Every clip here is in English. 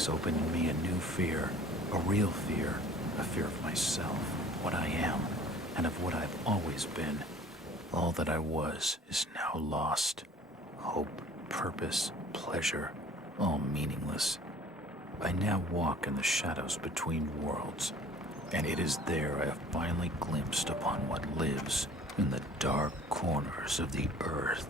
place opened in me a new fear, a real fear, a fear of myself, what I am, and of what I've always been. All that I was is now lost. Hope, purpose, pleasure, all meaningless. I now walk in the shadows between worlds, and it is there I have finally glimpsed upon what lives in the dark corners of the earth.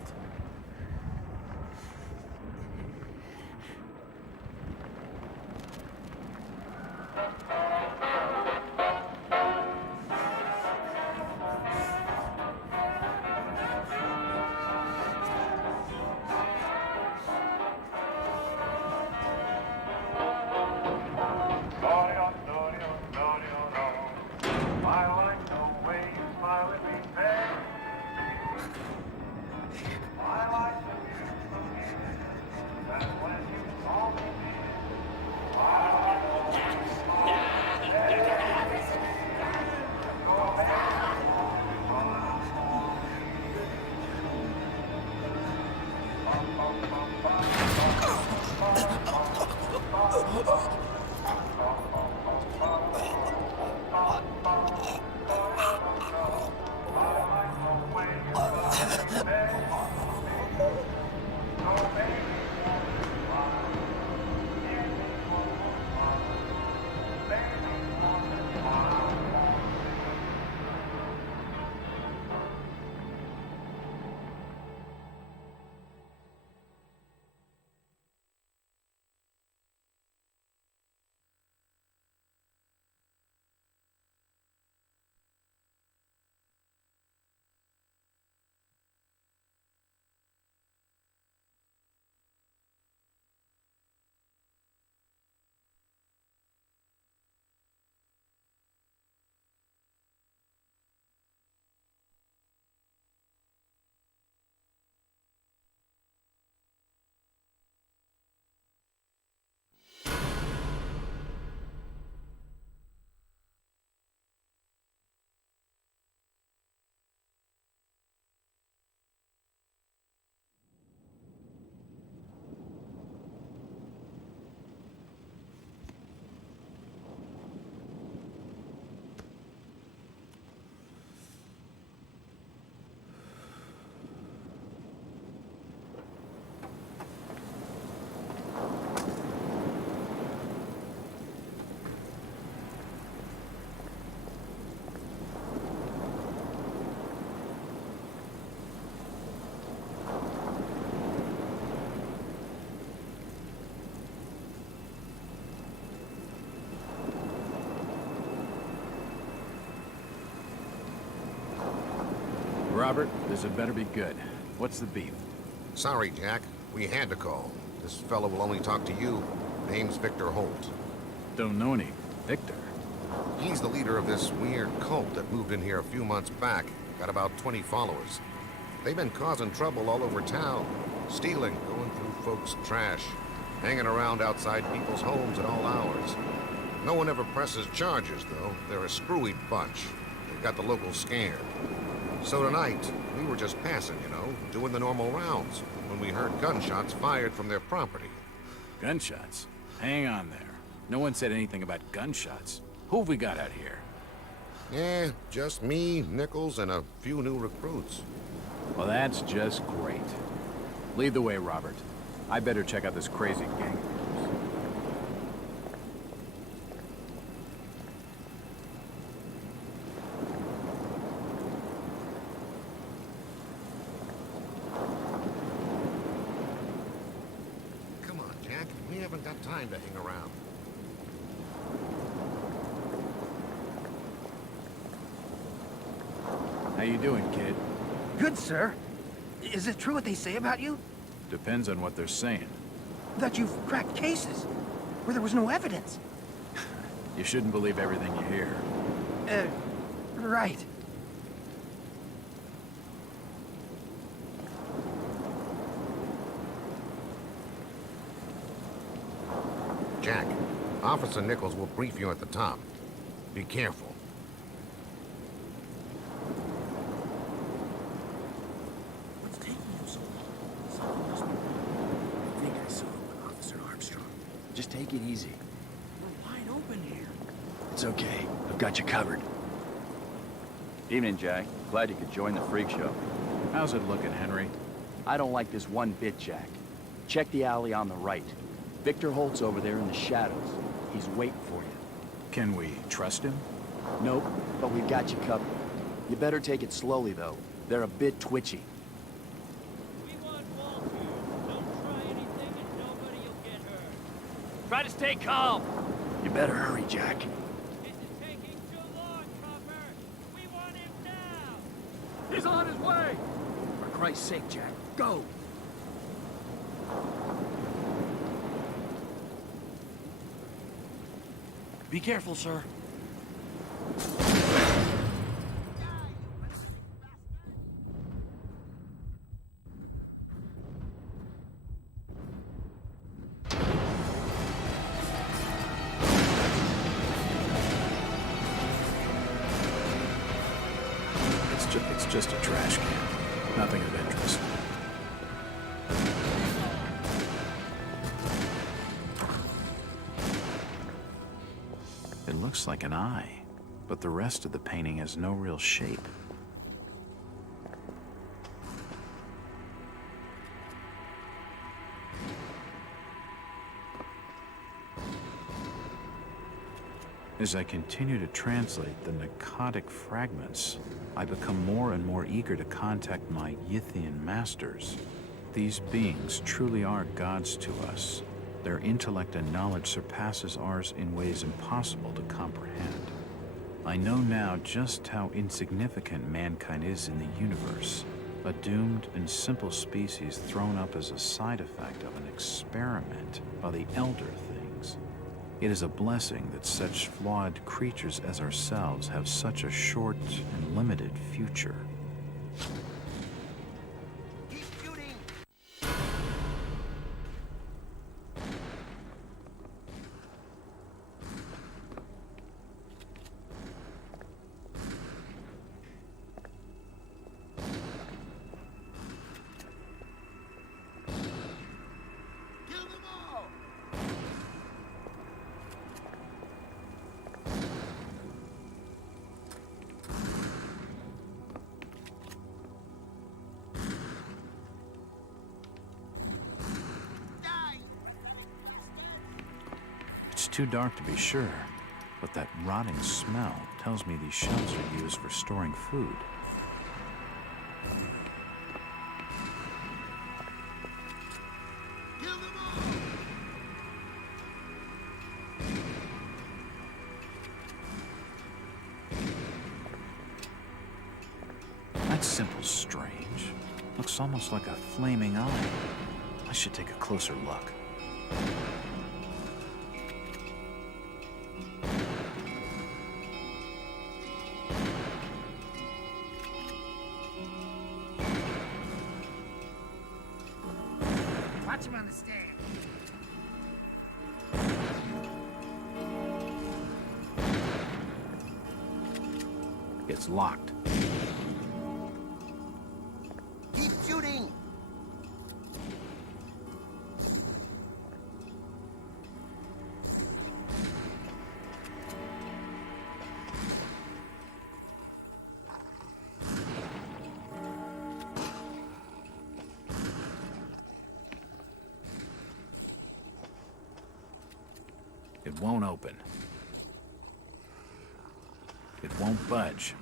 Robert, this had better be good. What's the beef? Sorry, Jack. We had to call. This fellow will only talk to you. Name's Victor Holt. Don't know any Victor. He's the leader of this weird cult that moved in here a few months back. Got about 20 followers. They've been causing trouble all over town. Stealing, going through folks' trash, hanging around outside people's homes at all hours. No one ever presses charges, though. They're a screwy bunch. They've got the locals scared. So tonight, we were just passing, you know, doing the normal rounds, when we heard gunshots fired from their property. Gunshots? Hang on there. No one said anything about gunshots. Who have we got out here? Yeah, just me, Nichols, and a few new recruits. Well, that's just great. Lead the way, Robert. I better check out this crazy gang. Come on, Jack. We haven't got time to hang around. How you doing, kid? Good, sir. Is it true what they say about you? Depends on what they're saying. That you've cracked cases where there was no evidence. You shouldn't believe everything you hear. Right. Jack, Officer Nichols will brief you at the top. Be careful. What's taking him so long? Something must be wrong. I think I saw him with Officer Armstrong. Just take it easy. We're wide open here. It's okay. I've got you covered. Evening, Jack. Glad you could join the freak show. How's it looking, Henry? I don't like this one bit, Jack. Check the alley on the right. Victor Holt's over there in the shadows. He's waiting for you. Can we trust him? Nope, but we've got you covered. You better take it slowly, though. They're a bit twitchy. We want Walt here. Don't try anything and nobody will get hurt. Try to stay calm. You better hurry, Jack. This is taking too long, Copper. We want him now. He's on his way! For Christ's sake, Jack, go! Be careful, sir. It's just a trash can. Nothing of interest. It looks like an eye, but the rest of the painting has no real shape. As I continue to translate the narcotic fragments, I become more and more eager to contact my Yithian masters. These beings truly are gods to us. Their intellect and knowledge surpasses ours in ways impossible to comprehend. I know now just how insignificant mankind is in the universe, a doomed and simple species thrown up as a side effect of an experiment by the elder things. It is a blessing that such flawed creatures as ourselves have such a short and limited future. Keep shooting! Kill them all! It's too dark to be sure, but that rotting smell tells me these shelves are used for storing food. Kill them all! That symbol's strange. Looks almost like a flaming eye. I should take a closer look. Watch him on the stand. It's locked. Keep shooting! It won't open. It won't budge.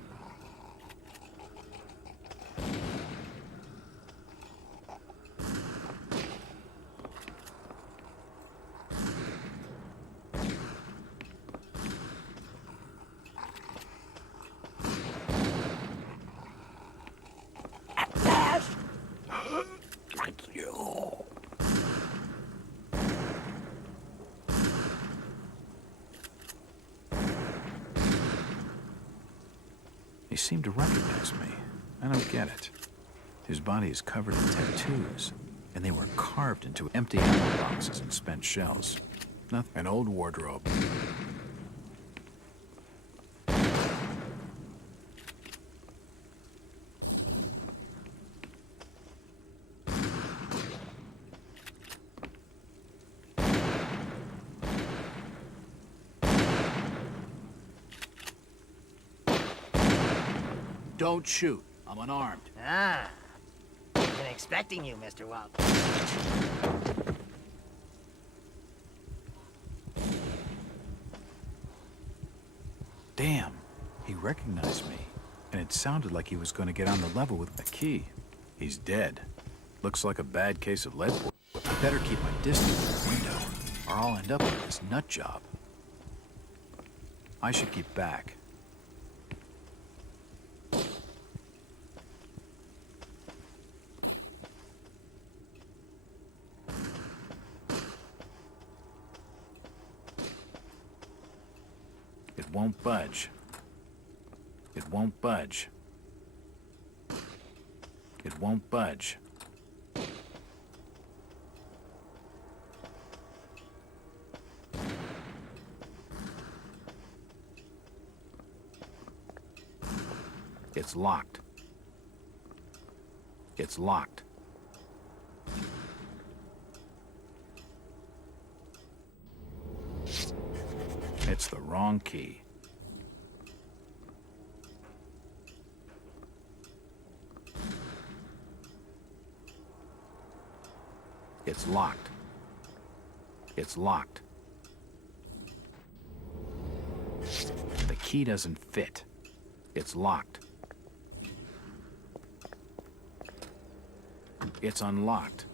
He seemed to recognize me. I don't get it. His body is covered in tattoos, and they were carved into empty ammo boxes and spent shells. Nothing. An old wardrobe. Don't shoot. I'm unarmed. Ah. Been expecting you, Mr. Walt. Damn, he recognized me. And it sounded like he was going to get on the level with the key. He's dead. Looks like a bad case of lead poisoning. I better keep my distance from the window, or I'll end up with this nut job. I should keep back. It won't budge. It won't budge. It won't budge. It's locked. It's locked. It's the wrong key. It's locked. It's locked. The key doesn't fit. It's locked. It's unlocked.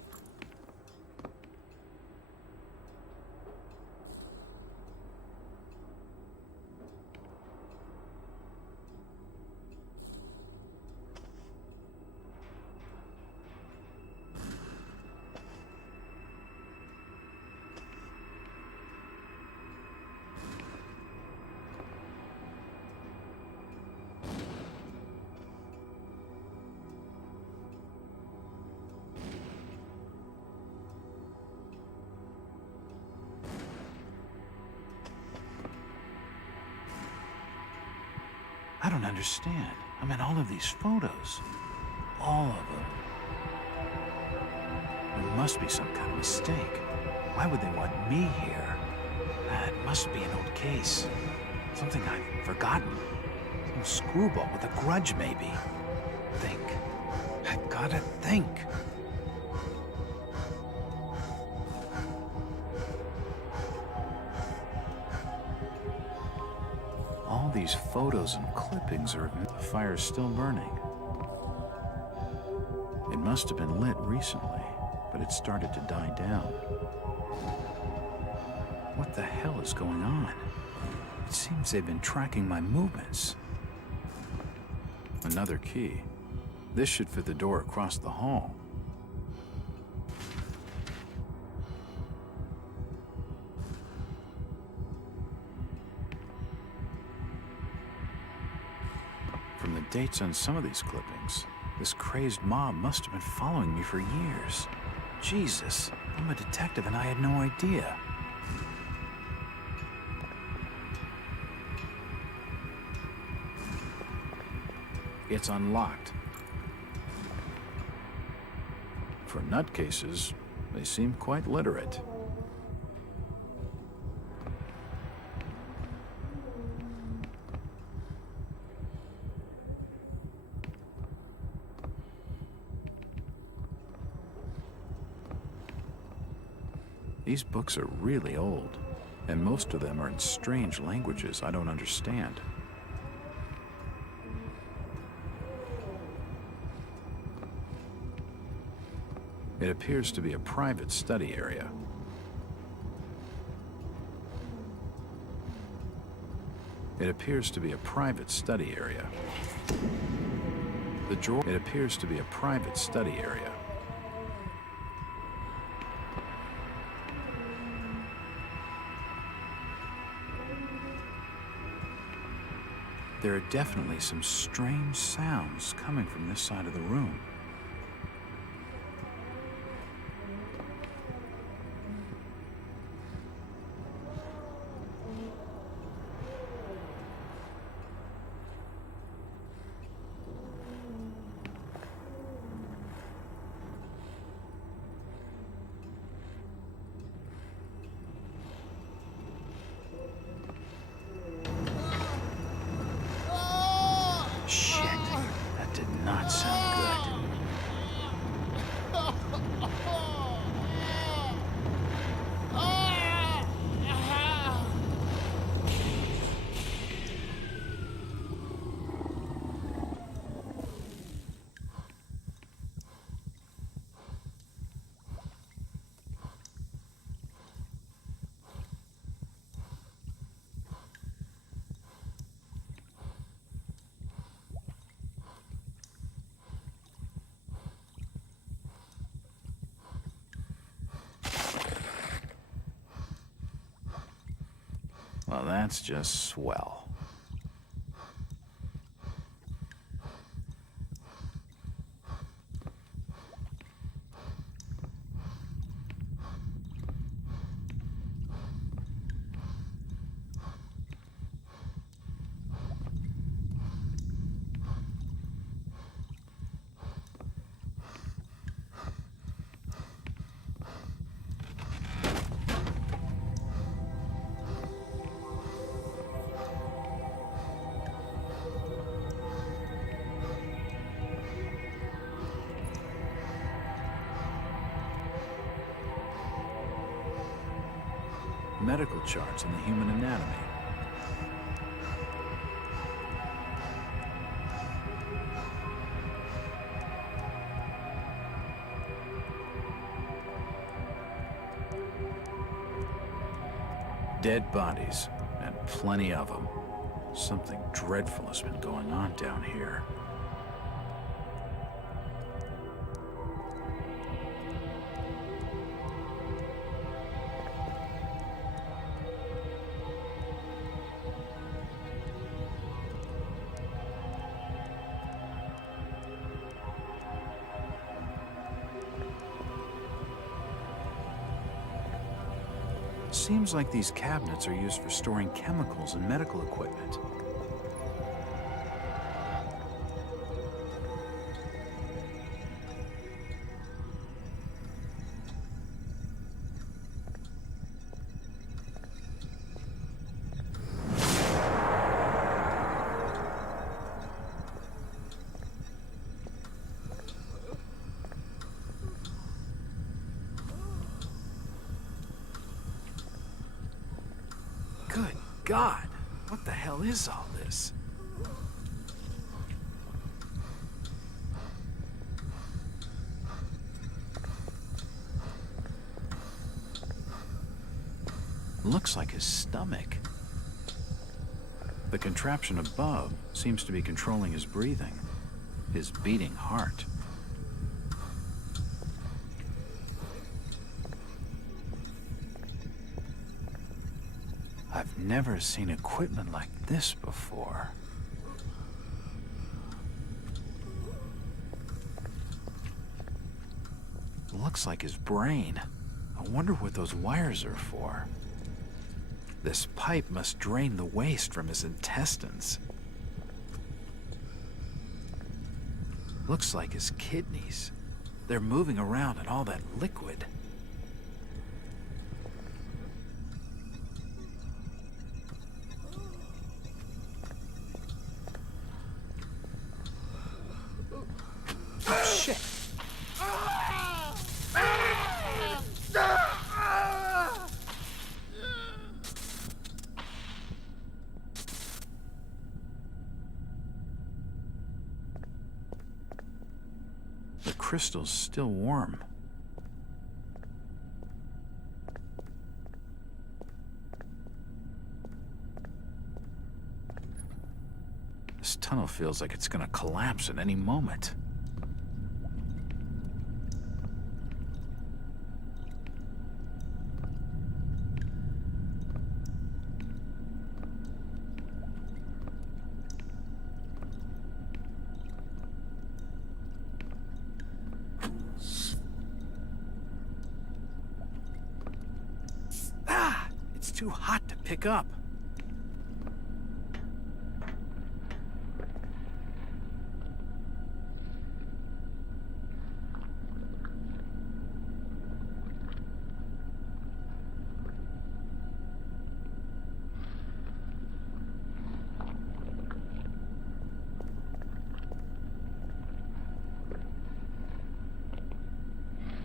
I don't understand. I mean, all of these photos. All of them. There must be some kind of mistake. Why would they want me here? It must be an old case. Something I've forgotten. Some screwball with a grudge, maybe. Think. I gotta think. All these photos and clippings are... The fire's still burning. It must have been lit recently, but it started to die down. What the hell is going on? It seems they've been tracking my movements. Another key. This should fit the door across the hall. From the dates on some of these clippings, this crazed mob must have been following me for years. Jesus, I'm a detective and I had no idea. It's unlocked. For nutcases, they seem quite literate. These books are really old, and most of them are in strange languages I don't understand. It appears to be a private study area. It appears to be a private study area. The drawer. It appears to be a private study area. There are definitely some strange sounds coming from this side of the room. Well, that's just swell. Medical charts on the human anatomy. Dead bodies, and plenty of them. Something dreadful has been going on down here. Seems like these cabinets are used for storing chemicals and medical equipment. Good God, what the hell is all this? Looks like his stomach. The contraption above seems to be controlling his breathing, his beating heart. I've never seen equipment like this before. Looks like his brain. I wonder what those wires are for. This pipe must drain the waste from his intestines. Looks like his kidneys. They're moving around in all that liquid. Shit. The crystal's still warm. This tunnel feels like it's gonna collapse at any moment. It's too hot to pick up.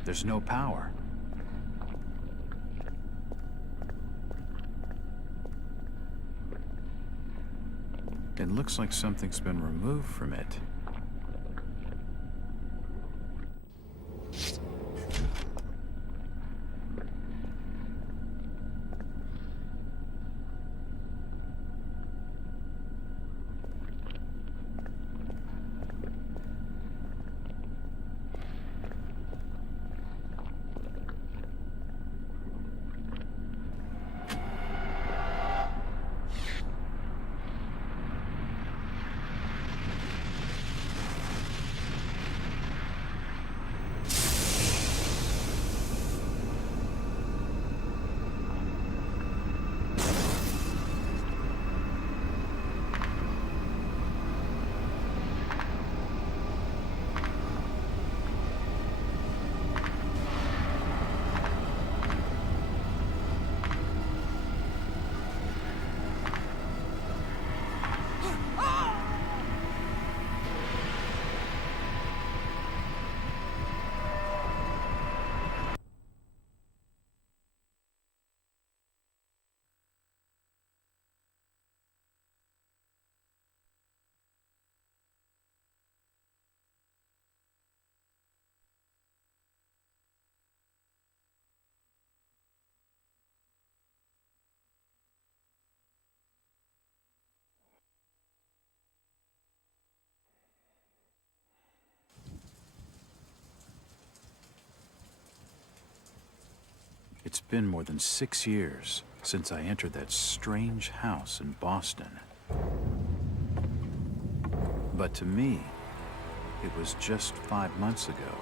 There's no power. It looks like something's been removed from it. It's been more than 6 years since I entered that strange house in Boston. But to me, it was just 5 months ago.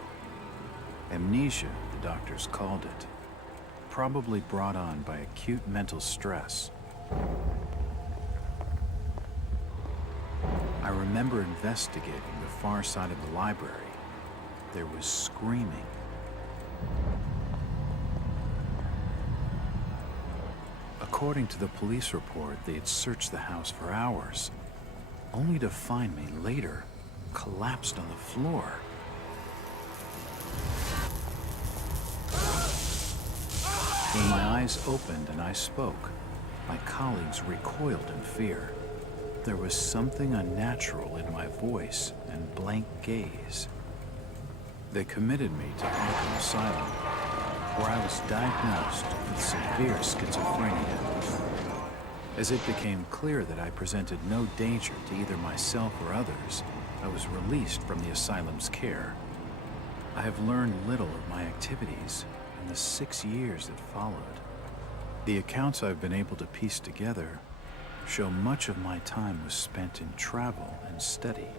Amnesia, the doctors called it, probably brought on by acute mental stress. I remember investigating the far side of the library. There was screaming. According to the police report, they had searched the house for hours, only to find me later collapsed on the floor. When my eyes opened and I spoke, my colleagues recoiled in fear. There was something unnatural in my voice and blank gaze. They committed me to Arkham Asylum, where I was diagnosed with severe schizophrenia. As it became clear that I presented no danger to either myself or others, I was released from the asylum's care. I have learned little of my activities in the 6 years that followed. The accounts I've been able to piece together show much of my time was spent in travel and study.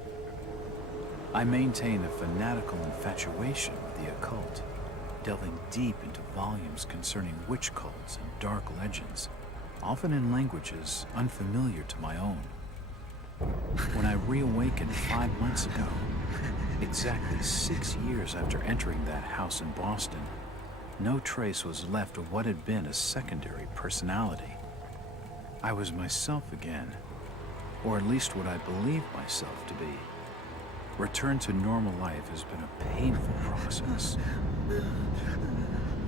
I maintain a fanatical infatuation with the occult, delving deep into volumes concerning witch cults and dark legends, often in languages unfamiliar to my own. When I reawakened 5 months ago, exactly 6 years after entering that house in Boston, no trace was left of what had been a secondary personality. I was myself again, or at least what I believed myself to be. Return to normal life has been a painful process.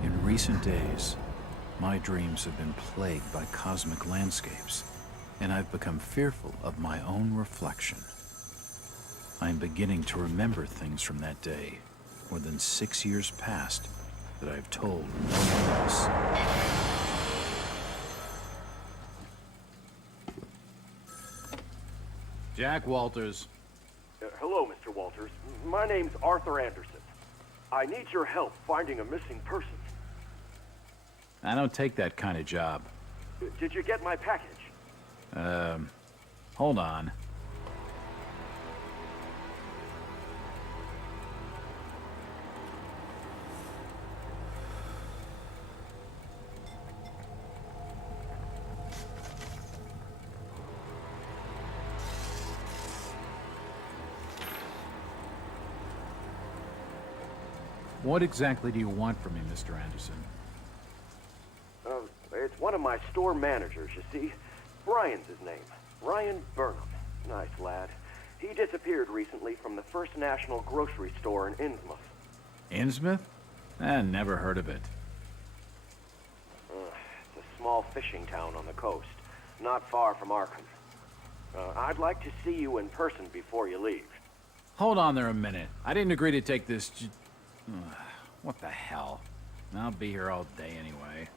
In recent days, my dreams have been plagued by cosmic landscapes, and I've become fearful of my own reflection. I am beginning to remember things from that day, more than 6 years past, that I've told no one else. Jack Walters. Hello, Mr. Walters. My name's Arthur Anderson. I need your help finding a missing person. I don't take that kind of job. Did you get my package? Hold on. What exactly do you want from me, Mr. Anderson? It's one of my store managers, you see. Brian's his name. Brian Burnham. Nice lad. He disappeared recently from the First National grocery store in Innsmouth. Innsmouth? Never heard of it. It's a small fishing town on the coast, not far from Arkham. I'd like to see you in person before you leave. Hold on there a minute. I didn't agree to take this what the hell? I'll be here all day anyway.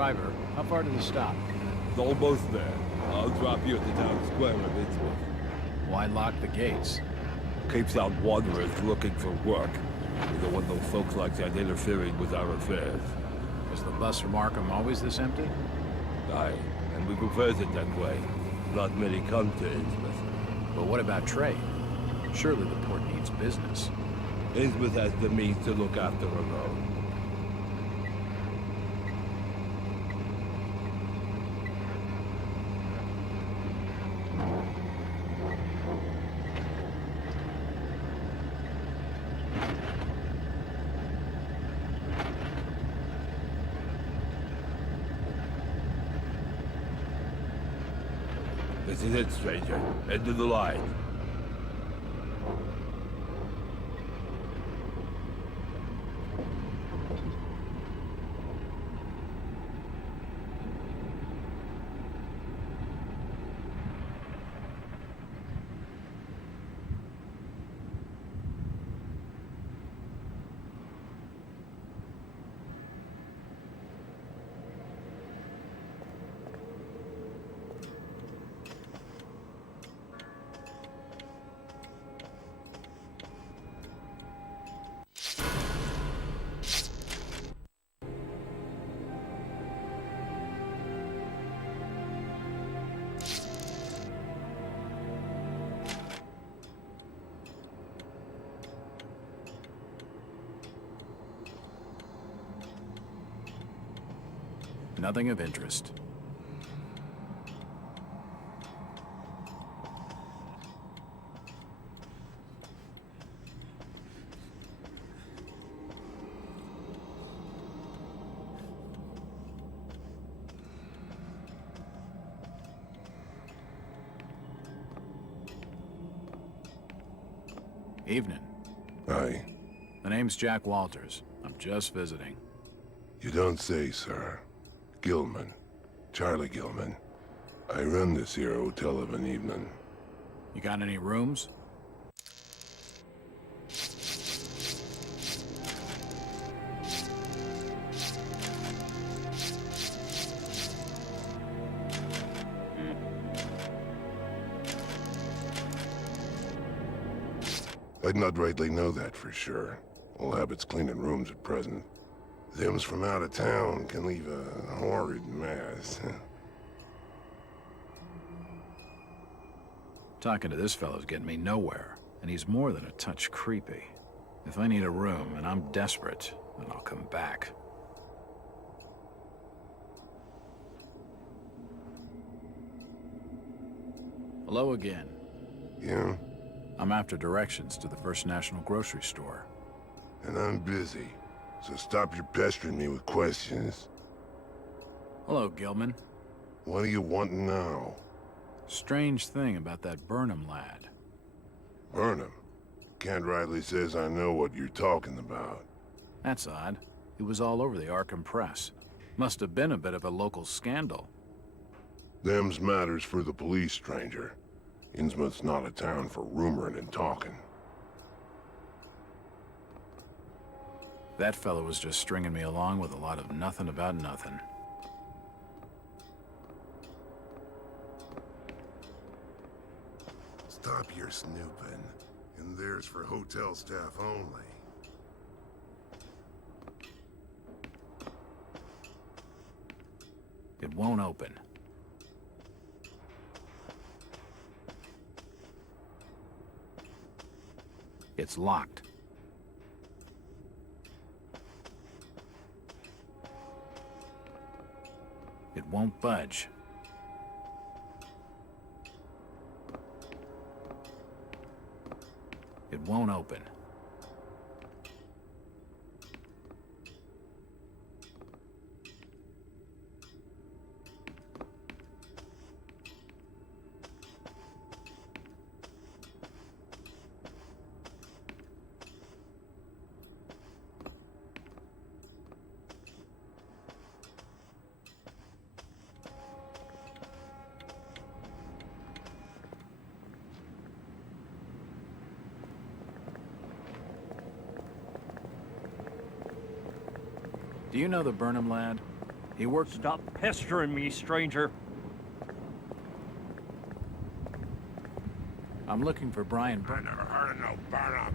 driver. How far to the stop? It's almost there. I'll drop you at the town square of Innsmouth. Why lock the gates? Keeps out wanderers looking for work. We don't want no folks like that interfering with our affairs. Is the bus from Arkham always this empty? Aye, and we prefers it that way. Not many come to Innsmouth. But what about trade? Surely the port needs business. Innsmouth has the means to look after her own. This is it, stranger. End of the line. Nothing of interest. Evening. Aye. The name's Jack Walters. I'm just visiting. You don't say, sir. Gilman. Charlie Gilman. I run this here hotel of an evening. You got any rooms? I'd not rightly know that for sure. All habits cleaning rooms at present. Them's from out of town can leave a horrid mess. Talking to this fellow's getting me nowhere, and he's more than a touch creepy. If I need a room and I'm desperate, then I'll come back. Hello again. Yeah? I'm after directions to the First National Grocery Store. And I'm busy, so stop your pestering me with questions. Hello, Gilman. What do you want now? Strange thing about that Burnham lad. Burnham? Can't rightly says I know what you're talking about. That's odd. He was all over the Arkham press. Must have been a bit of a local scandal. Them's matters for the police, stranger. Innsmouth's not a town for rumoring and talking. That fellow was just stringing me along with a lot of nothing about nothing. Stop your snooping. And there's for hotel staff only. It won't open. It's locked. It won't budge. It won't open. Do you know the Burnham lad? He worked... Stop pestering me, stranger. I'm looking for Brian I never heard of no Burnham.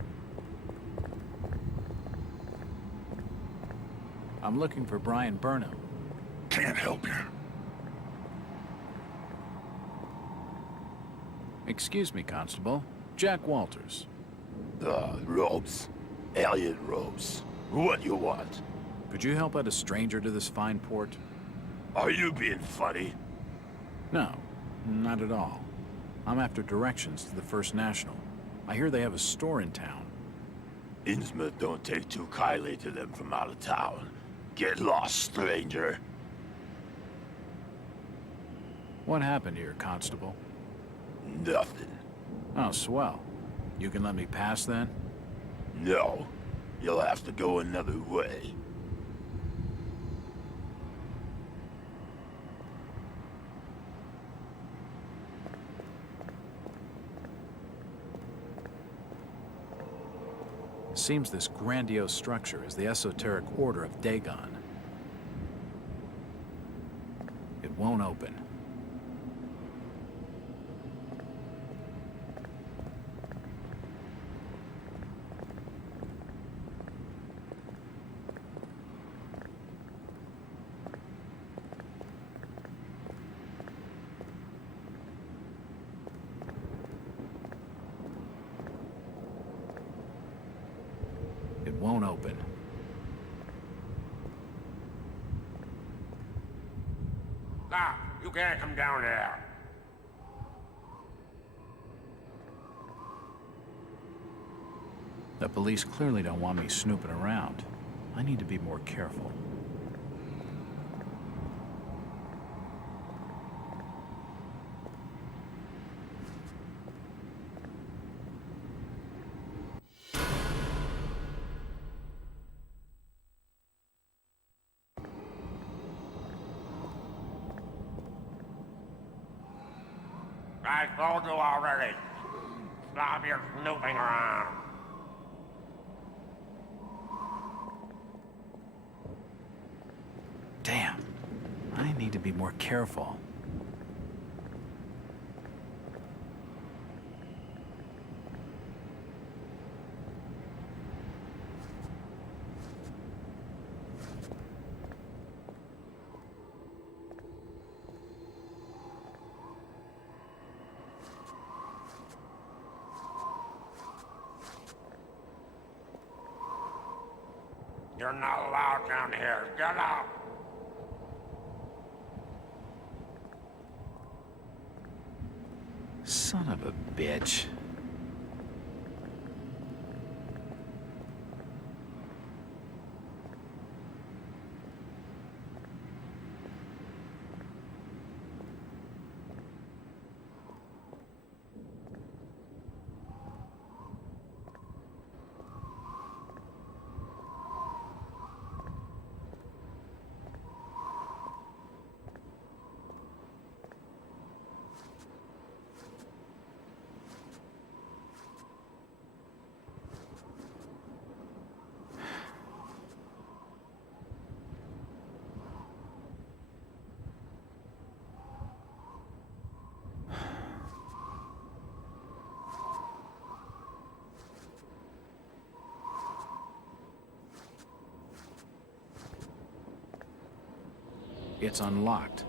I'm looking for Brian Burnham. Can't help you. Excuse me, Constable. Jack Walters. Robes. Alien robes. What you want? Could you help out a stranger to this fine port? Are you being funny? No, not at all. I'm after directions to the First National. I hear they have a store in town. Innsmouth don't take too kindly to them from out of town. Get lost, stranger. What happened here, Constable? Nothing. Oh, swell. You can let me pass, then? No. You'll have to go another way. Seems this grandiose structure is the esoteric order of Dagon. It won't open. It won't open. Stop! You can't come down there. The police clearly don't want me snooping around. I need to be more careful. I told you already. Stop your snooping around. Damn. I need to be more careful. You're not allowed down here. Get out! Son of a bitch. It's unlocked.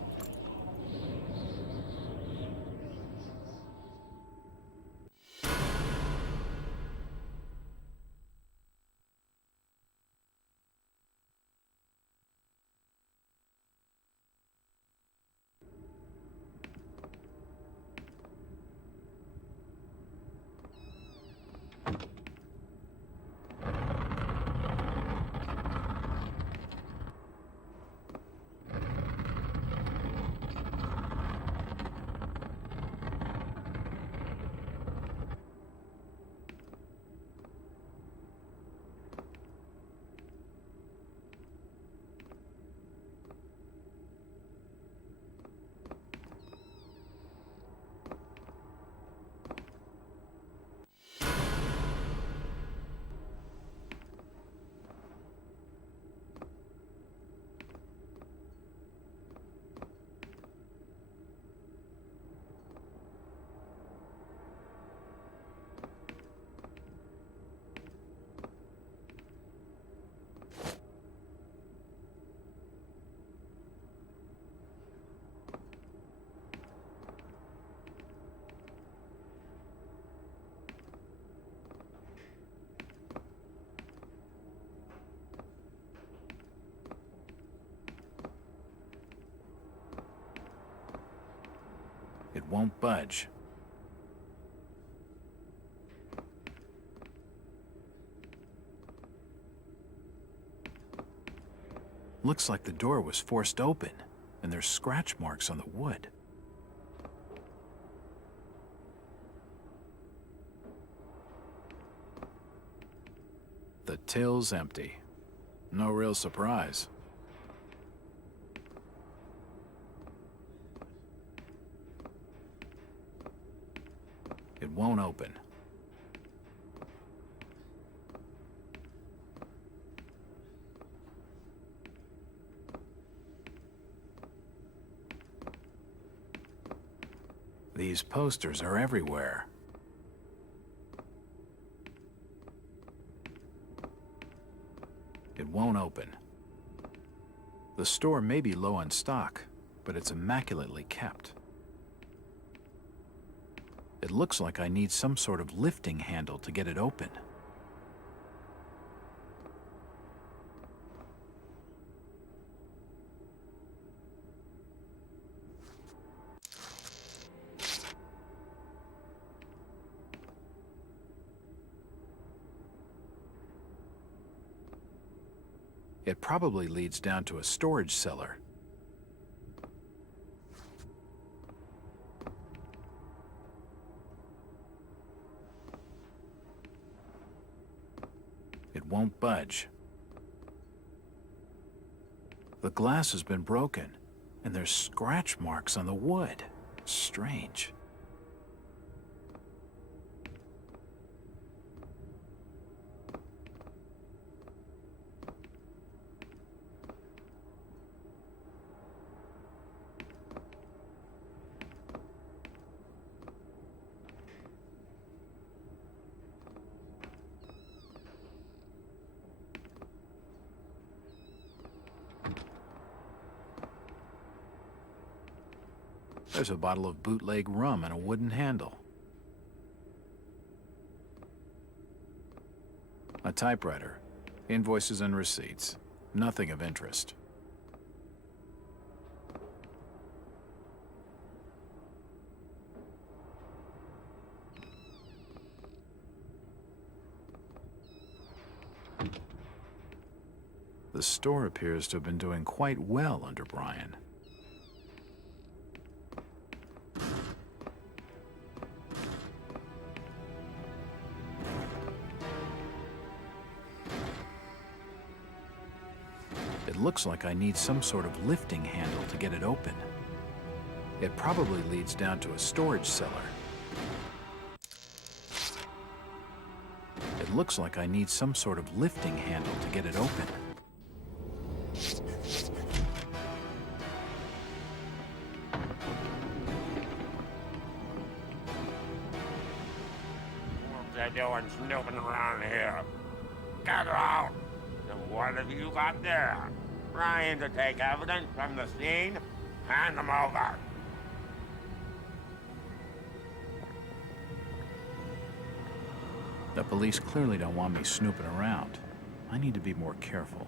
It won't budge. Looks like the door was forced open, and there's scratch marks on the wood. The till's empty. No real surprise. It won't open. These posters are everywhere. It won't open. The store may be low on stock, but it's immaculately kept. It looks like I need some sort of lifting handle to get it open. It probably leads down to a storage cellar. It won't budge. The glass has been broken, and there's scratch marks on the wood. Strange. There's a bottle of bootleg rum and a wooden handle. A typewriter, invoices and receipts. Nothing of interest. The store appears to have been doing quite well under Brian. It looks like I need some sort of lifting handle to get it open. It probably leads down to a storage cellar. It looks like I need some sort of lifting handle to get it open. What you doing snooping around here? Get out! And what have you got there? Trying to take evidence from the scene? Hand them over. The police clearly don't want me snooping around. I need to be more careful.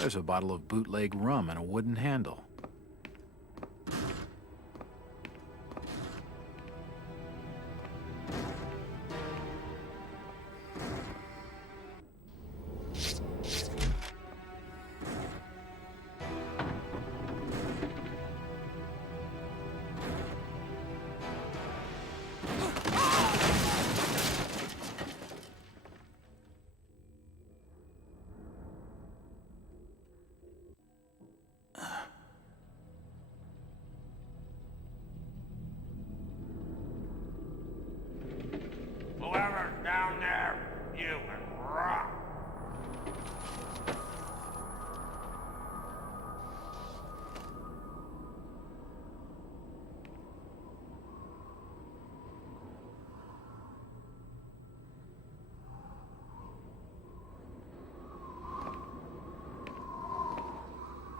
There's a bottle of bootleg rum and a wooden handle. Whoever's down there, you can rock.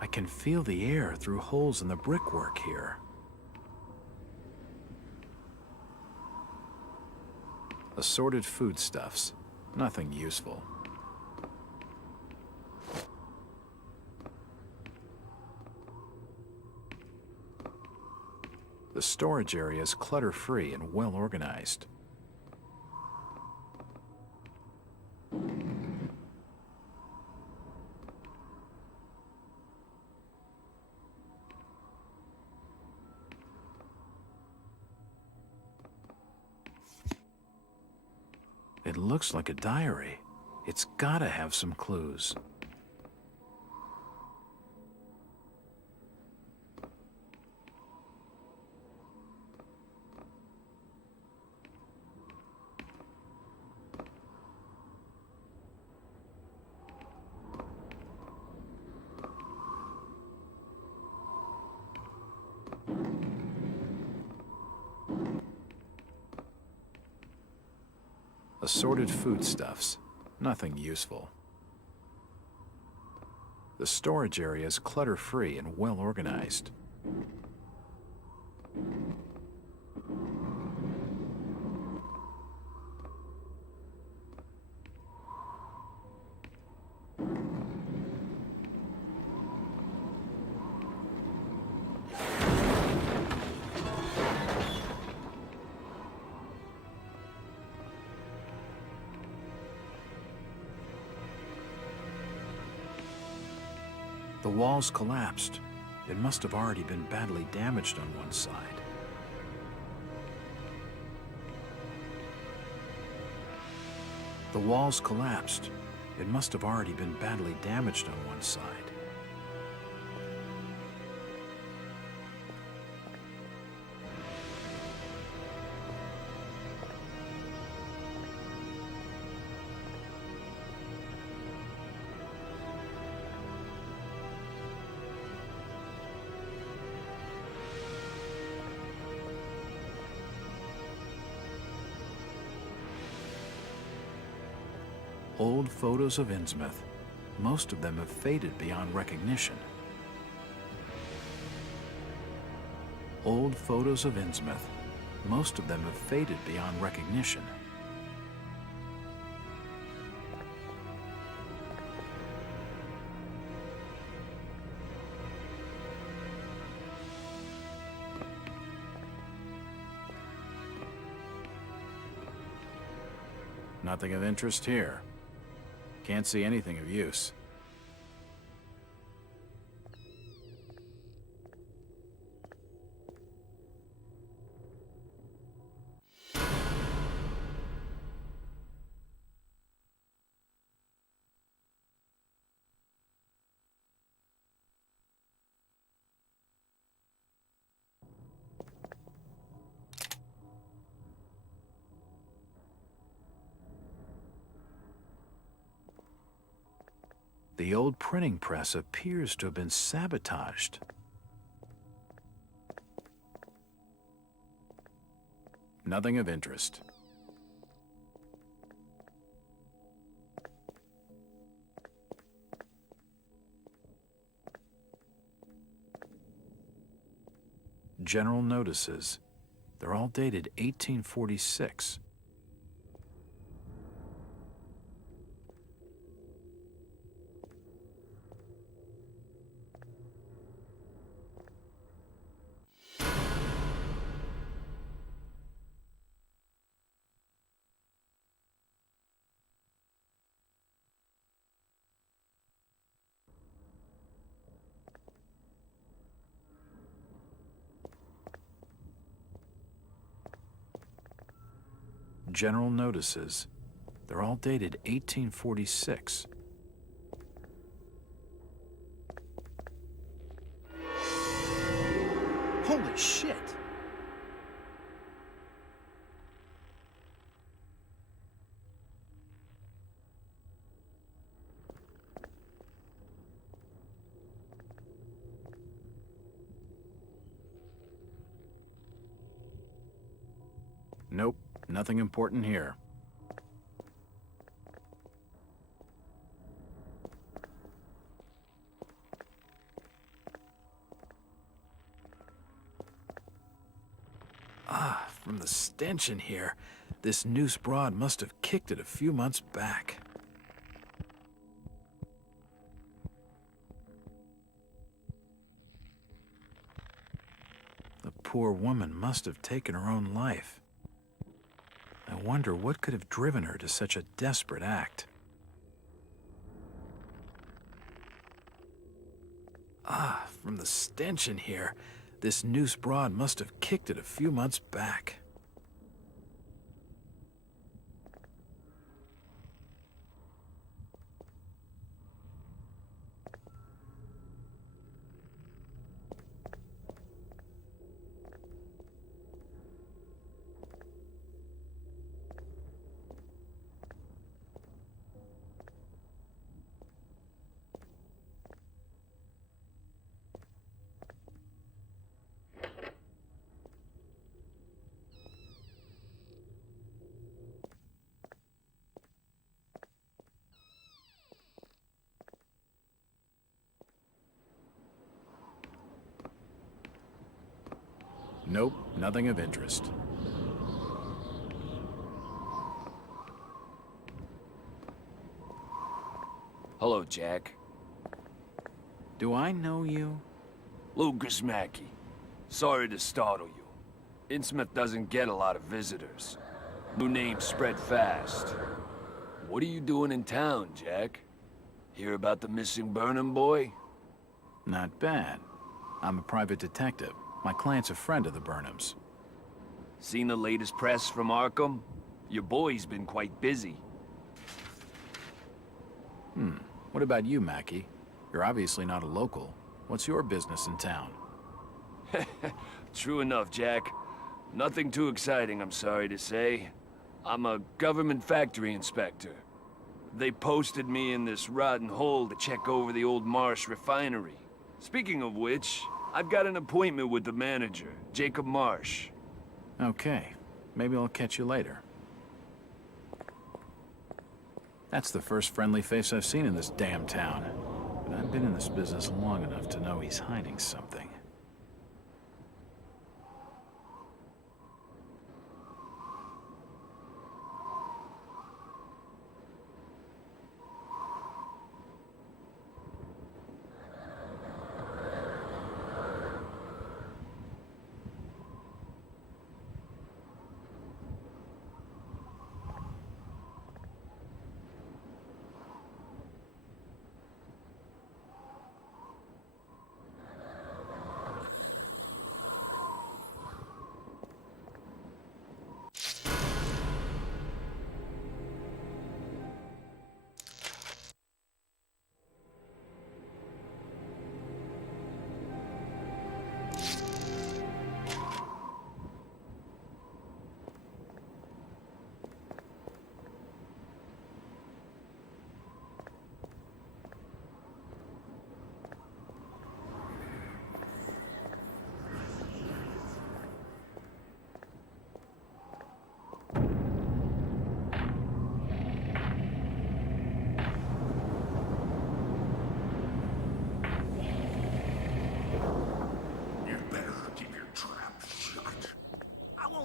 I can feel the air through holes in the brickwork here. Assorted foodstuffs. Nothing useful. The storage area is clutter-free and well organized. It looks like a diary. It's gotta have some clues. Assorted foodstuffs. Nothing useful. The storage area is clutter-free and well organized. The walls collapsed. It must have already been badly damaged on one side. The walls collapsed. It must have already been badly damaged on one side. Old photos of Innsmouth. Most of them have faded beyond recognition. Old photos of Innsmouth. Most of them have faded beyond recognition. Nothing of interest here. Can't see anything of use. The old printing press appears to have been sabotaged. Nothing of interest. General notices. They're all dated 1846. General notices. They're all dated 1846. Holy shit! Nope, nothing important here. From the stench in here, this noose broad must have kicked it a few months back. The poor woman must have taken her own life. I wonder what could have driven her to such a desperate act. From the stench in here, this noose broad must have kicked it a few months back. Nope, nothing of interest. Hello, Jack. Do I know you? Lucas Mackey. Sorry to startle you. Innsmouth doesn't get a lot of visitors. New names spread fast. What are you doing in town, Jack? Hear about the missing Burnham boy? Not bad. I'm a private detective. My client's a friend of the Burnhams. Seen the latest press from Arkham? Your boy's been quite busy. What about you, Mackie? You're obviously not a local. What's your business in town? True enough, Jack. Nothing too exciting, I'm sorry to say. I'm a government factory inspector. They posted me in this rotten hole to check over the old Marsh refinery. Speaking of which, I've got an appointment with the manager, Jacob Marsh. Okay. Maybe I'll catch you later. That's the first friendly face I've seen in this damn town. But I've been in this business long enough to know he's hiding something.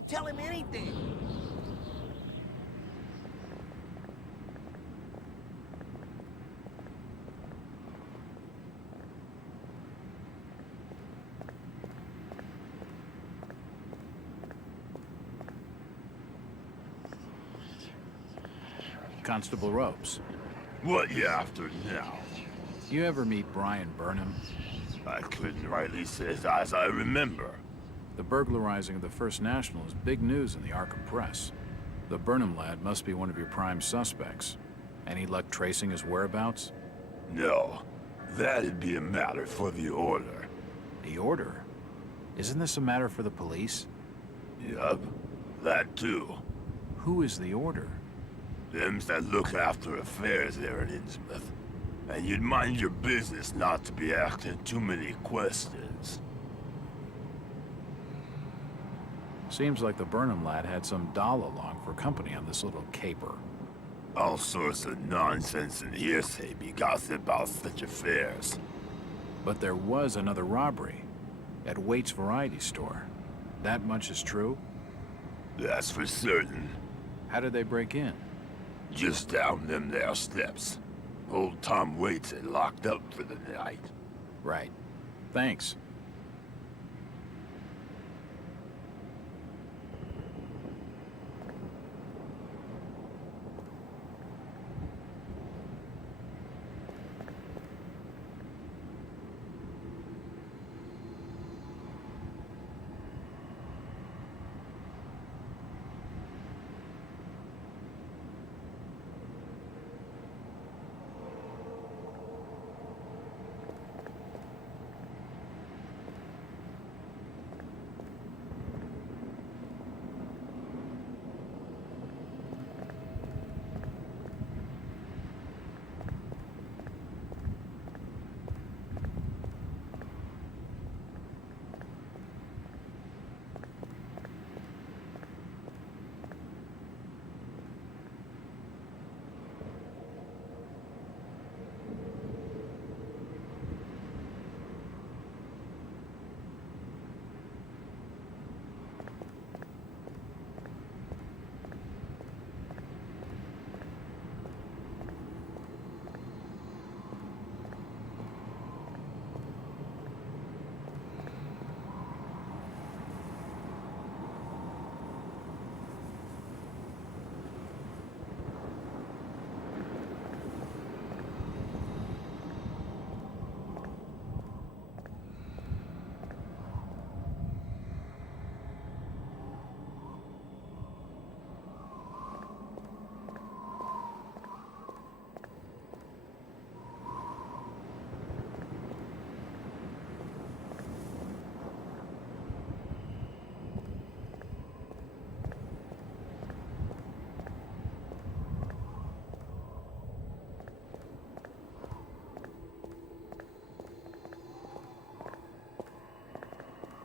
Tell him anything. Constable Ropes. What you after now? You ever meet Brian Burnham? I couldn't rightly say it as I remember. The burglarizing of the First National is big news in the Arkham press. The Burnham lad must be one of your prime suspects. Any luck tracing his whereabouts? No. That'd be a matter for the Order. The Order? Isn't this a matter for the police? Yup. That too. Who is the Order? Them's that look after affairs there in Innsmouth. And you'd mind your business not to be asking too many questions. Seems like the Burnham lad had some doll along for company on this little caper. All sorts of nonsense and hearsay be gossip about such affairs. But there was another robbery at Waite's Variety Store. That much is true? That's for certain. How did they break in? Just down them there steps. Old Tom Waits had locked up for the night. Right. Thanks.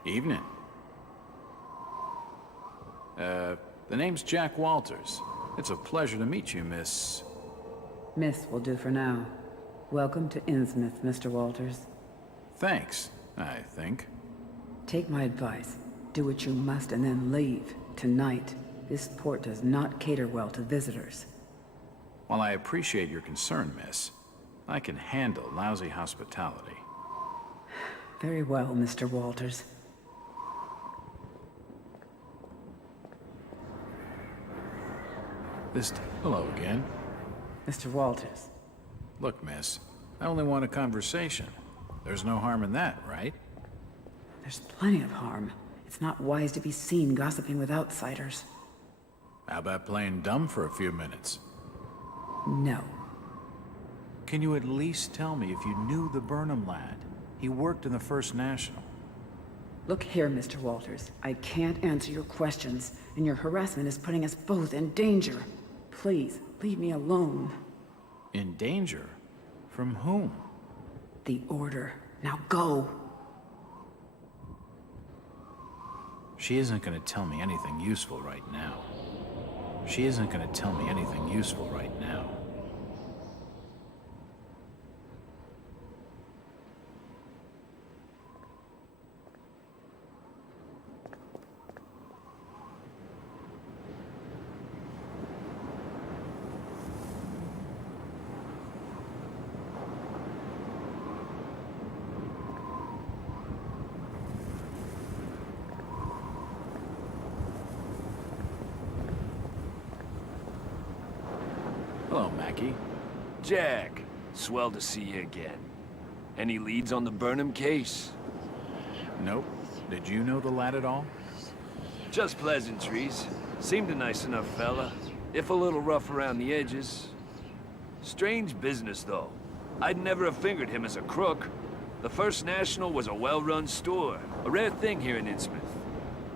Evening. The name's Jack Walters. It's a pleasure to meet you, Miss... Miss will do for now. Welcome to Innsmouth, Mr. Walters. Thanks, I think. Take my advice. Do what you must and then leave. Tonight. This port does not cater well to visitors. While I appreciate your concern, Miss, I can handle lousy hospitality. Very well, Mr. Walters. Hello again. Mr. Walters. Look, miss, I only want a conversation. There's no harm in that, right? There's plenty of harm. It's not wise to be seen gossiping with outsiders. How about playing dumb for a few minutes? No. Can you at least tell me if you knew the Burnham lad? He worked in the First National. Look here, Mr. Walters. I can't answer your questions, and your harassment is putting us both in danger. Please, leave me alone. In danger? From whom? The Order. Now go! She isn't gonna tell me anything useful right now. She isn't gonna tell me anything useful right now. Hello, Mackie. Jack, swell to see you again. Any leads on the Burnham case? Nope. Did you know the lad at all? Just pleasantries. Seemed a nice enough fella, if a little rough around the edges. Strange business, though. I'd never have figured him as a crook. The First National was a well-run store, a rare thing here in Innsmouth.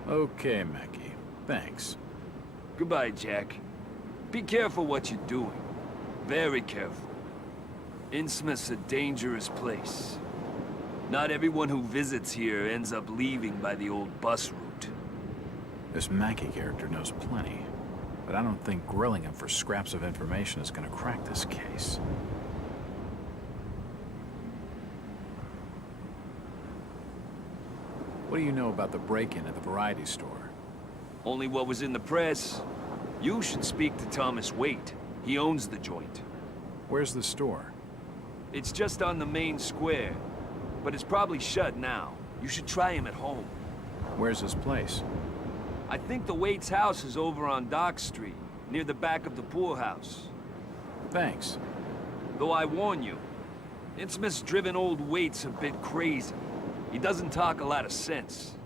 Okay, Mackie. Thanks. Goodbye, Jack. Be careful what you're doing. Very careful. Innsmouth's a dangerous place. Not everyone who visits here ends up leaving by the old bus route. This Mackie character knows plenty, but I don't think grilling him for scraps of information is gonna crack this case. What do you know about the break-in at the variety store? Only what was in the press. You should speak to Thomas Waite. He owns the joint. Where's the store? It's just on the main square, but it's probably shut now. You should try him at home. Where's his place? I think the Waite's house is over on Dock Street, near the back of the poorhouse. Thanks. Though I warn you, Innsmouth's driven old Waite's a bit crazy. He doesn't talk a lot of sense.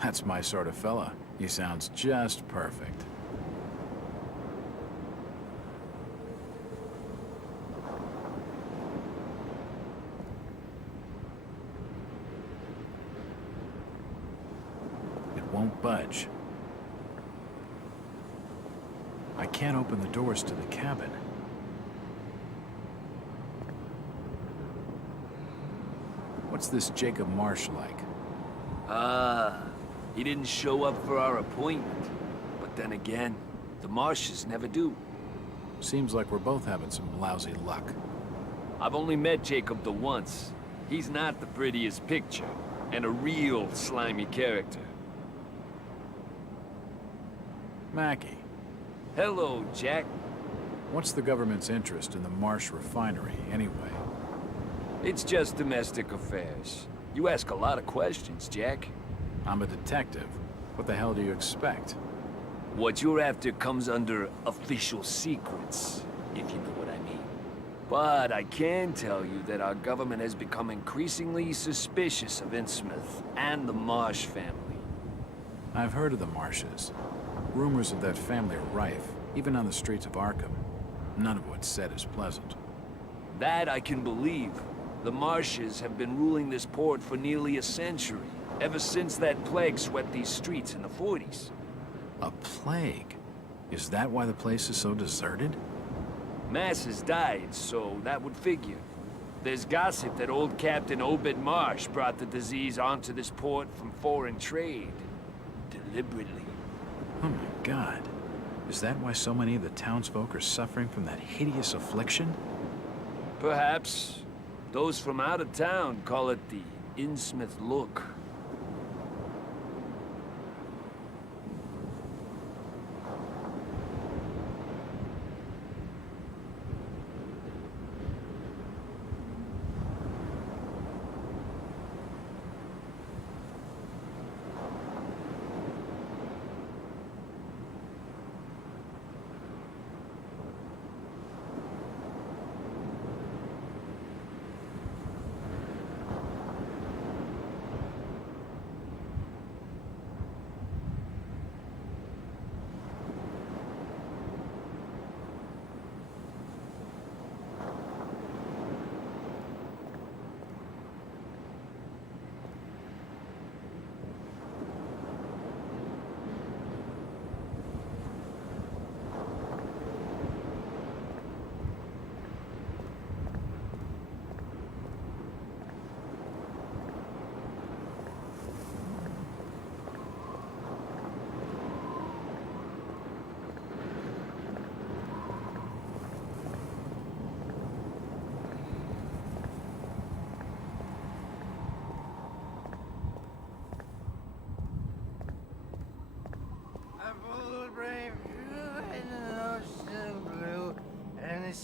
That's my sort of fella. He sounds just perfect. It won't budge. I can't open the doors to the cabin. What's this Jacob Marsh like? He didn't show up for our appointment. But then again, the Marshes never do. Seems like we're both having some lousy luck. I've only met Jacob the once. He's not the prettiest picture, and a real slimy character. Mackie. Hello, Jack. What's the government's interest in the Marsh refinery, anyway? It's just domestic affairs. You ask a lot of questions, Jack. I'm a detective. What the hell do you expect? What you're after comes under official secrets, if you know what I mean. But I can tell you that our government has become increasingly suspicious of Innsmouth and the Marsh family. I've heard of the Marshes. Rumors of that family are rife, even on the streets of Arkham. None of what's said is pleasant. That I can believe. The Marshes have been ruling this port for nearly a century, ever since that plague swept these streets in the 40s. A plague? Is that why the place is so deserted? Masses died, so that would figure. There's gossip that old Captain Obed Marsh brought the disease onto this port from foreign trade. Deliberately. Oh my God. Is that why so many of the townsfolk are suffering from that hideous affliction? Perhaps. Those from out of town call it the Innsmouth look.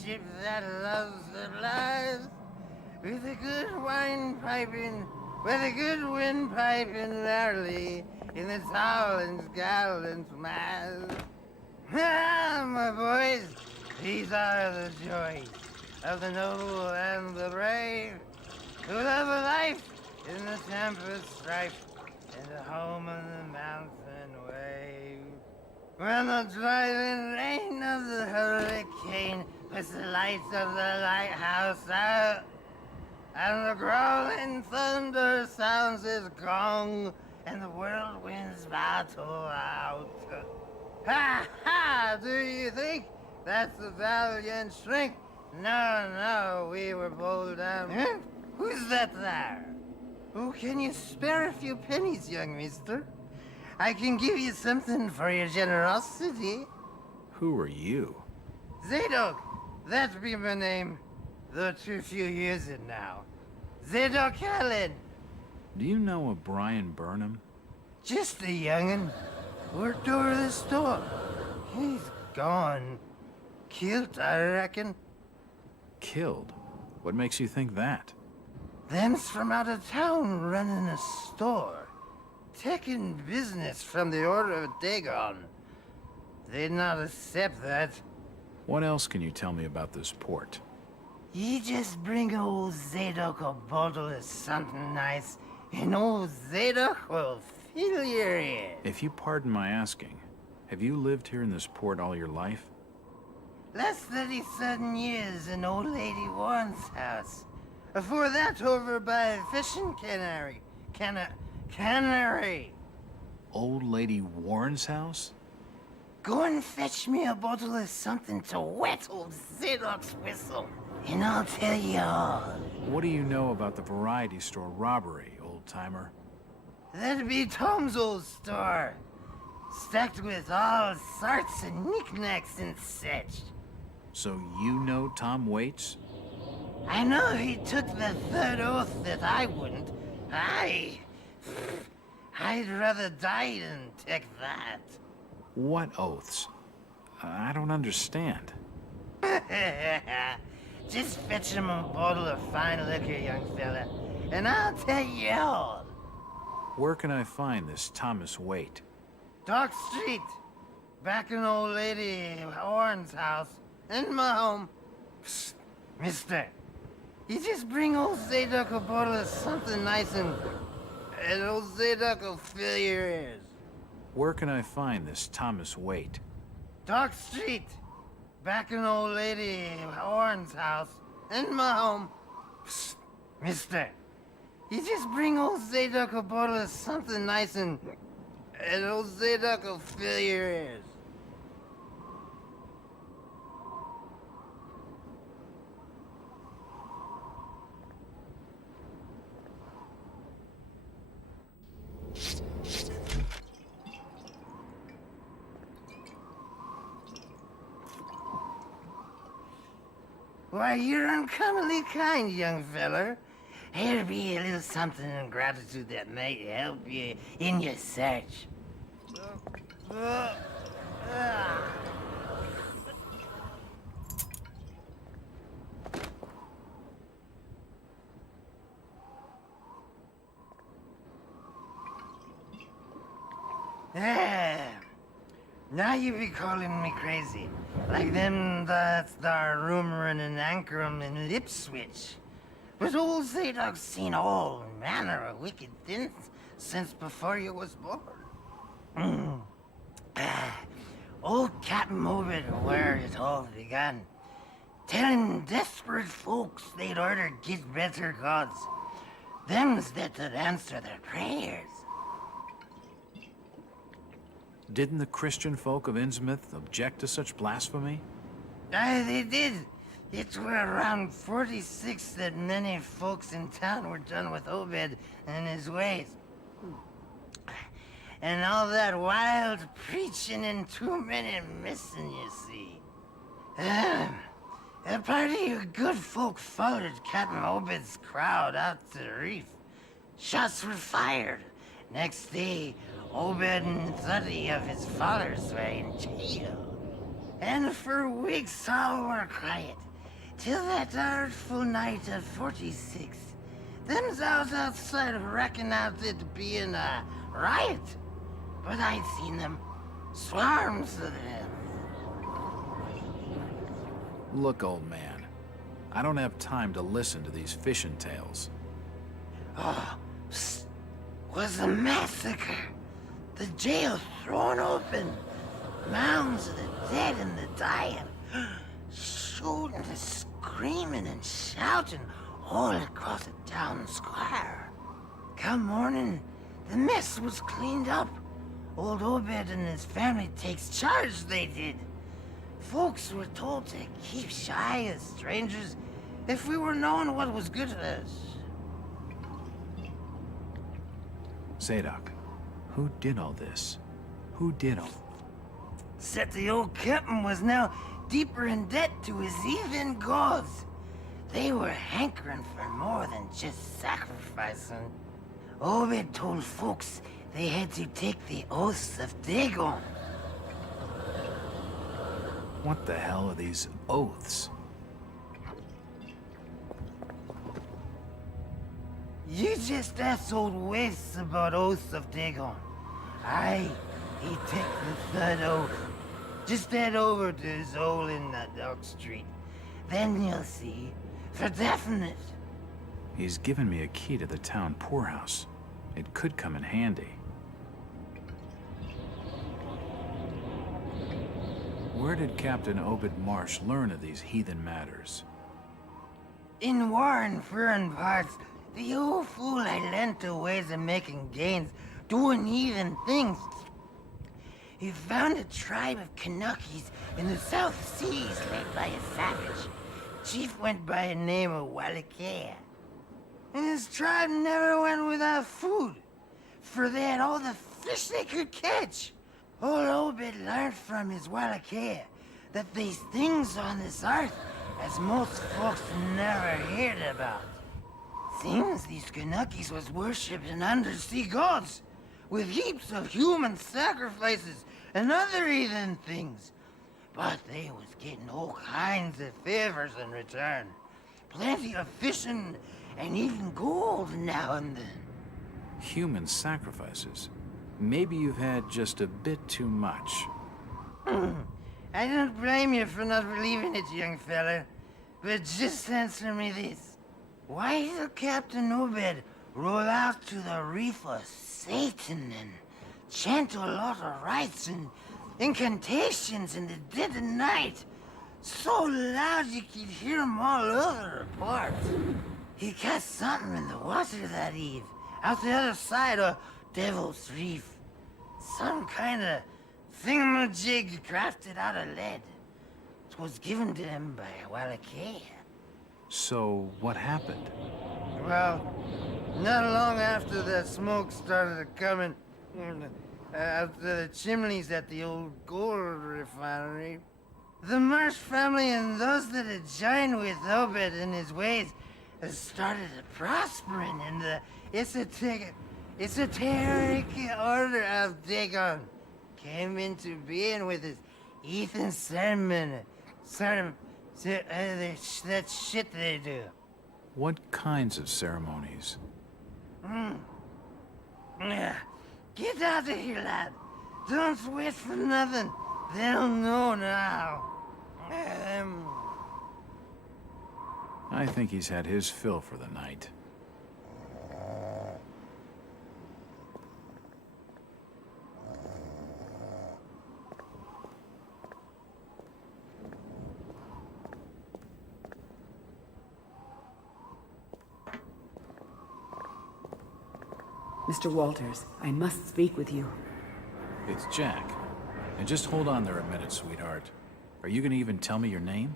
Ship that loves the lies, with a good wine piping, with a good wind piping early in the tall and gallant miles. Ah, my boys, these are the joys of the noble and the brave, who love a life in the tempest strife, and a home on the mountain wave. When the driving rain of the hurricane puts the lights of the lighthouse out, and the growling thunder sounds his gong, and the whirlwinds battle out. Ha ha! Do you think that's the valiant shrink? No, we were bold and... Huh? Who's that there? Oh, can you spare a few pennies, young mister? I can give you something for your generosity. Who are you? Zadok, that be my name, though too few use it now. Zadok Allen. Do you know a Brian Burnham? Just a young'un. Worked over the store. He's gone. Killed, I reckon. Killed? What makes you think that? Them's from out of town running a store. Taking business from the Order of Dagon. They'd not accept that. What else can you tell me about this port? You just bring old Zadok a bottle of something nice, and old Zadok will fill your ear. If you pardon my asking, have you lived here in this port all your life? Last 37 years in old lady Warren's house. Before that, over by fishing cannery. Cannery. Old Lady Warren's house? Go and fetch me a bottle of something to wet old Zadok's whistle, and I'll tell you all. What do you know about the variety store robbery, old-timer? That'd be Tom's old store. Stacked with all sorts of knickknacks and such. So you know Tom Waits? I know he took the third oath that I wouldn't. I'd rather die than take that. What oaths? I don't understand. Just fetch him a bottle of fine liquor, young fella, and I'll tell you all. Where can I find this Thomas Waite? Dock Street, back in old lady Warren's house, in my home. Psst, mister, you just bring old Zadok a bottle of something nice and old Zadok will fill your ears. Where can I find this Thomas Waite? Dock Street, back in old lady Warren's house, in my home. Psst, mister, you just bring old Zadok a bottle of something nice and old Zadok will fill your ears. Why, you're uncommonly kind, young feller. Here'll be a little something in gratitude that might help you in your search. Now you be calling me crazy. Like them that's there rumoring in Ankrum and Ipswich. But old Zadok's seen all manner of wicked things since before you was born. Old Captain Obed where it all began. Telling desperate folks they'd order get better gods. Them's that'd answer their prayers. Didn't the Christian folk of Innsmouth object to such blasphemy? Aye, they did. It were around 46 that many folks in town were done with Obed and his ways. And all that wild preaching and too many missing, you see. A party of good folk followed Captain Obed's crowd out to the reef. Shots were fired. Next day, Obed and 30 of his followers were in jail. And for weeks all were quiet. Till that artful night of 46. Them's out outside reckoned out it being a riot. But I'd seen them. Swarms of them. Look, old man, I don't have time to listen to these fishing tales. Oh, psst. Was a massacre. The jail thrown open. mounds of the dead and the dying, shooting, screaming and shouting all across the town square. Come morning, the mess was cleaned up. Old Obed and his family takes charge, they did. Folks were told to keep shy of strangers if we were knowing what was good for us. Zadok, who did all this? Who did all... Said the old captain was now deeper in debt to his heathen gods. They were hankering for more than just sacrificing. Obed told folks they had to take the oaths of Dagon. What the hell are these oaths? You just asked old Wes about oaths of Dagon. Aye, he took the third oath. Just head over to his hole in the Dock Street. Then you'll see, for definite. He's given me a key to the town poorhouse. It could come in handy. Where did Captain Obed Marsh learn of these heathen matters? In war and foreign parts, the old fool had learned to ways of making gains, doing heathen things. He found a tribe of Kanakis in the South Seas led by a savage. Chief went by a name of Wallachia. And his tribe never went without food, for they had all the fish they could catch. Old Obed learned from his Wallachia that these things on this earth as most folks never heard about. Seems these Kanakis was worshipping undersea gods, with heaps of human sacrifices and other heathen things. But they was getting all kinds of favors in return. Plenty of fishing and even gold now and then. Human sacrifices? Maybe you've had just a bit too much. I don't blame you for not believing it, young fella. But just answer me this. Why did Captain Obed roll out to the reef of Satan and chant a lot of rites and incantations in the dead of night? So loud you could hear 'em all over the port. He caught something in the water that eve, out the other side of Devil's Reef. Some kind of thingamajig crafted out of lead. 'Twas given to him by Wallachia. So, what happened? Well, not long after the smoke started coming out the chimneys at the old gold refinery, the Marsh family and those that had joined with Obed in his ways started prospering in the esoteric order of Dagon. Came into being with his heathen sermon, that shit they do. What kinds of ceremonies? Yeah. Get out of here, lad. Don't wait for nothing. They'll know now. I think he's had his fill for the night. Mr. Walters, I must speak with you. It's Jack. And just hold on there a minute, sweetheart. Are you gonna even tell me your name?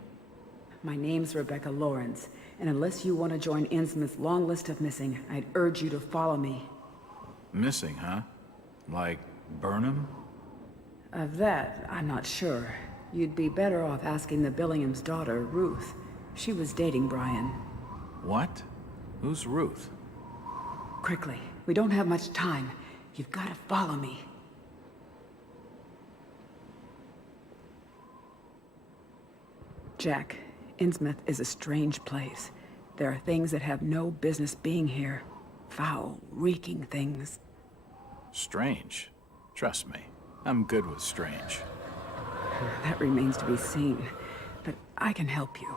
My name's Rebecca Lawrence, and unless you want to join Innsmouth's long list of missing, I'd urge you to follow me. Missing, huh? Like Burnham? Of that, I'm not sure. You'd be better off asking the Billingham's daughter, Ruth. She was dating Brian. What? Who's Ruth? Quickly, we don't have much time. You've got to follow me. Jack, Innsmouth is a strange place. There are things that have no business being here. Foul, reeking things. Strange. Trust me, I'm good with strange. That remains to be seen, but I can help you.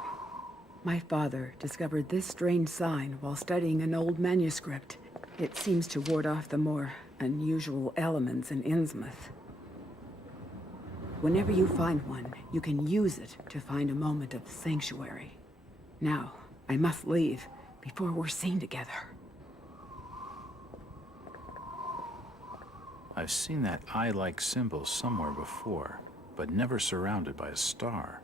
My father discovered this strange sign while studying an old manuscript. It seems to ward off the more unusual elements in Innsmouth. Whenever you find one, you can use it to find a moment of sanctuary. Now, I must leave before we're seen together. I've seen that eye-like symbol somewhere before, but never surrounded by a star.